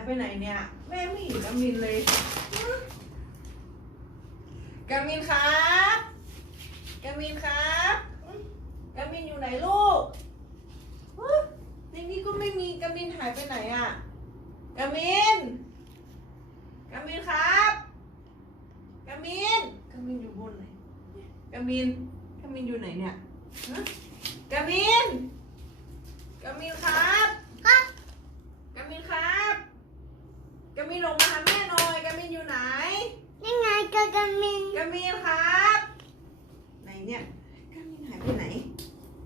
ายไปไหนเนี่ย แม่ไม่เห็นกามินเลยกามินครับกามินครับกามินอยู่ไหนลูกฮะในนี้ก็ไม่มีกามินหายไปไหนอะกามินกามินครับกามินกามินอยู่บนไหนกามินกามินอยู่ไหนเนี่ยฮะกามินกามินครับ ครับ กามินครับกามินลงมาหาแม่หน่อยกามินอยู่ไหน นี่ไงกากา มินกามินครับ ไหนเนี่ยกามินหายไปไหน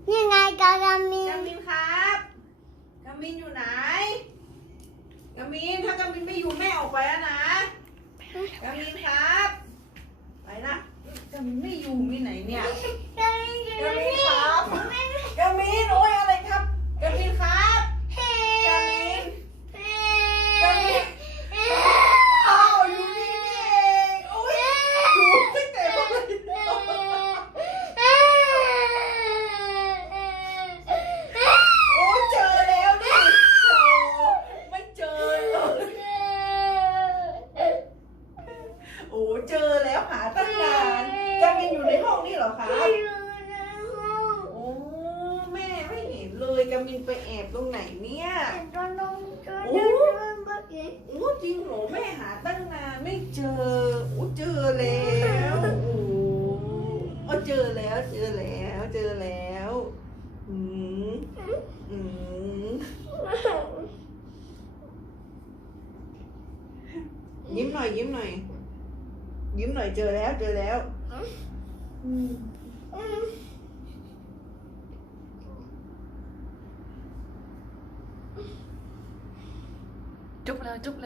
นี่ไงกากามินกามินครับกามินอยู่ไหนกามินถ้ากามินไม่อยู่แม่ออกไปแล้วนะกามินครับ ไปละกามินไม่อยู่มีไหนเนี่ยกามินกามินครับกามินโอ้ยอะไรครับกามินครับกามินกามินอ้าวอยู่นี่นี่เองโอ้ยอยู่ตั้งแต่เมื่อไหร่โอ้เจอแล้วนี่โอ้ไม่เจอเลยโอ้เจอแล้วหาตั้งนานกามินอยู่ในห้องนี่เห รอคะโอ้แม่ไม่เห็นเลยกามินไปแอบตรงไหนเนี่ยโอ้จริงเหรอแม่หาตั้งนานไม่เจอโอ้เจอแล้วโอ้โอ้เจอแล้วเจอแล้วเจอแล้วอืมอืมยิ้มหน่อยยิ้มหน่อยยิ้มหน่อยเจอแล้วเจอแล้ว อืมจุ๊บเ